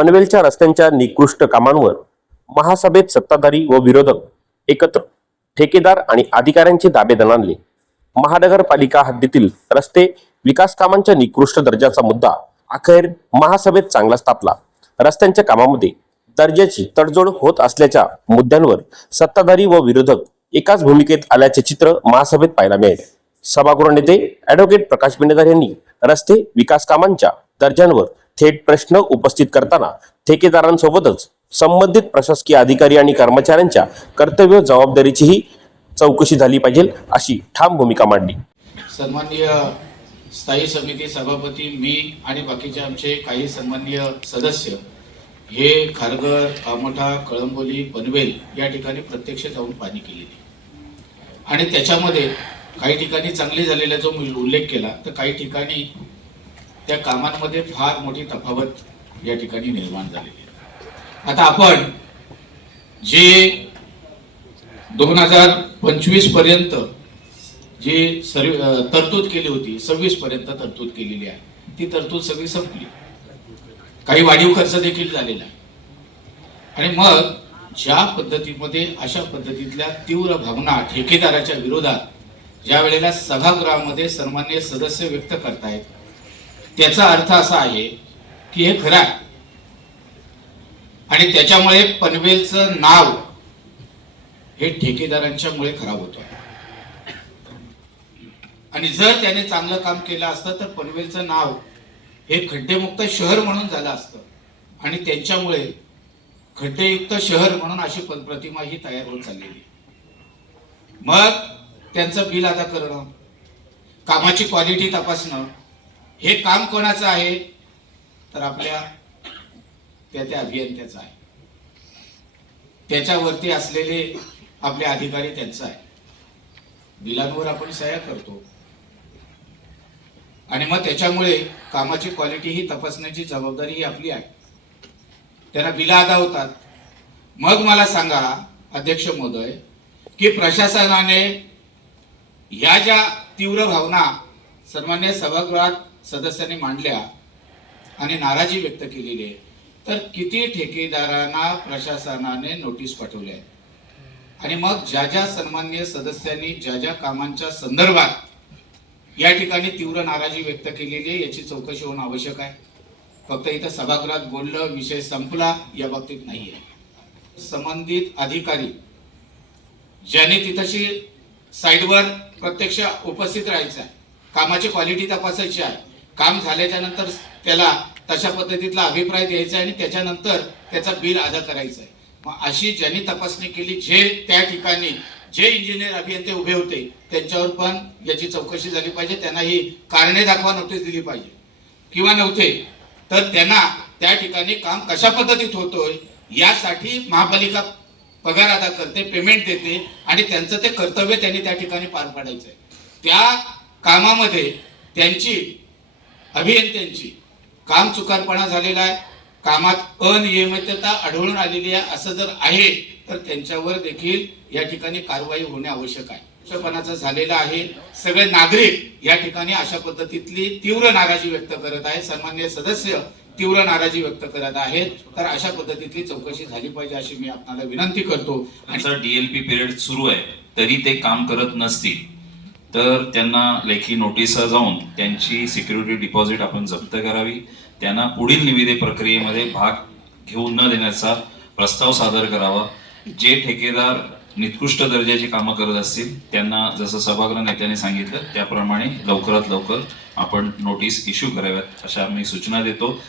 पनवेलच्या रस्त्यांच्या निकृष्ट कामांवर महासभेत सत्ताधारी व विरोधक एकत्र ठेकेदार आणि अधिकाऱ्यांचे दाबेदन आणले। महानगरपालिका हद्दीतील रस्ते विकास कामांच्या निकृष्ट दर्जाचा मुद्दा अखेर महासभेत चांगलाच तापला। रस्त्यांच्या कामामध्ये दर्जाची तडजोड होत असल्याच्या मुद्द्यांवर सत्ताधारी व विरोधक एकाच भूमिकेत आल्याचे चित्र महासभेत पाहायला मिळाले। सभागृह नेते ॲडव्होकेट प्रकाश बिनेदार यांनी रस्ते विकास कामांच्या दर्जांवर थेट प्रश्न उपस्थित करताना ठेकेदारांसोबतच संबंधित प्रशासकीय अधिकारी आणि कर्मचाऱ्यांच्या कर्तव्य जबाबदारीचीही चौकशी झाली पाहिजे अशी ठाम भूमिका मांडली। सन्माननीय स्थायी समिती सभापती मी आणि बाकीचे आमचे काही सन्माननीय सदस्य हे खारघर, कामठा, कळंबोली, पनवेल या ठिकाणी प्रत्यक्ष जाऊन पाहणी केलेली आणि त्याच्यामध्ये काही ठिकाणी चांगली झालेला जो उल्लेख केला तर काही ठिकाणी त्या कामांमध्ये फार मोठी तफावत या ठिकाणी निर्माण झालेली आहे। आता आपण जे 2025 पर्यंत जी तरतूद केली होती, 26 पर्यंत तरतूद केलेली आहे, ती तरतूद सगळी संपली। काही वाढीव खर्च देखील झालेला आहे आणि मग ज्या पद्धतीमध्ये अशा पद्धतीतल्या तीव्र भावना ठेकेदाराच्या विरोधात ज्या वेळेला सभागृहामध्ये सन्माननीय सदस्य व्यक्त करतायत त्याचा अर्थ असा आहे की हे खरं आहे आणि त्याच्यामुळे पनवेलचं नाव हे ठेकेदारांच्यामुळे खराब होतं आणि जर त्याने चांगलं काम केलं असतं तर पनवेलचं नाव हे खड्डेमुक्त शहर म्हणून झालं असतं आणि त्यांच्यामुळे खड्डेयुक्त शहर म्हणून अशी प्रतिमा ही तयार होत चाललेली। मग त्यांचं बिल अदा करणं, कामाची क्वालिटी तपासणं हे काम कोणाचं आहे तर आपल्या त्या अभियंत्याचं आहे, त्याच्यावरती असलेले आपले अधिकारी त्यांचं आहे। बिलांवर आपण सह्या करतो आणि मग त्याच्यामुळे कामाची क्वालिटी ही तपासण्याची जबाबदारी ही आपली आहे। त्यांना बिला अदा होतात। मग मला सांगा अध्यक्ष महोदय की प्रशासनाने या ज्या तीव्र भावना सन्मान्य सभागृहात सदस्यांनी मांडल्या आणि नाराजी व्यक्त केलेली आहे तर किती ठेकेदारांना प्रशासनाने नोटीस पाठवल्या आणि मग ज्या ज्या सन्मान्य सदस्यांनी ज्या ज्या कामांच्या संदर्भात या ठिकाणी तीव्र नाराजी व्यक्त केलेली आहे याची चौकशी होणं आवश्यक आहे। फक्त इथं सभागृहात बोललं विषय संपला या बाबतीत नाहीये। संबंधित अधिकारी ज्याने तिथंशी साइडवर प्रत्यक्ष उपस्थित राहायचं आहे, कामाची क्वालिटी तपासायची आहे, काम झाल्याच्या नंतर त्याला तशा पद्धतीतला अभिप्राय द्यायचा आहे आणि त्याच्यानंतर त्याचा बिल अदा करायचा आहे। मग अशी ज्यांनी तपासणी केली, जे त्या ठिकाणी जे इंजिनियर अभियंते उभे होते त्यांच्यावर पण याची चौकशी झाली पाहिजे। त्यांना ही कारणे दाखवा नोटीस दिली पाहिजे किंवा नव्हते तर त्यांना त्या ठिकाणी काम कशा पद्धतीत होतोय यासाठी महापालिका पगार अदा करते, पेमेंट देते आणि त्यांचं ते कर्तव्य त्यांनी त्या ठिकाणी पार पाडायचंय। त्या कामामध्ये त्यांची अभियंत्यांची काम चुकारपणा झालेला आहे, कामात अनियमितता आढळून आलेली आहे असं जर आहे तर त्यांच्यावर देखील या ठिकाणी कारवाई होणे आवश्यक आहे। पक्षपाताचा झालेला आहे। सगळे नागरिक या ठिकाणी अशा पद्धतीतली तीव्र नाराजी व्यक्त करत आहेत, सन्माननीय सदस्य तीव्र नाराजी व्यक्त करत आहेत तर अशा पद्धतीतली चौकशी झाली पाहिजे अशी मी आपल्याला विनंती करतो। आणि सर डीएलपी पिरियड सुरू आहे तरी ते काम करत नसतील तर त्यांना लेखी नोटीस जाऊन त्यांची सिक्युरिटी डिपॉझिट आपण जप्त करावी, त्यांना पुढील निविदे प्रक्रियेमध्ये भाग घेऊ न देण्याचा प्रस्ताव सादर करावा। जे ठेकेदार निकृष्ट दर्जाची कामं करत असतील त्यांना जसं सभागृह नेत्याने सांगितलं त्याप्रमाणे लवकरात लवकर आपण नोटीस इश्यू कराव्यात अशा मी सूचना देतो।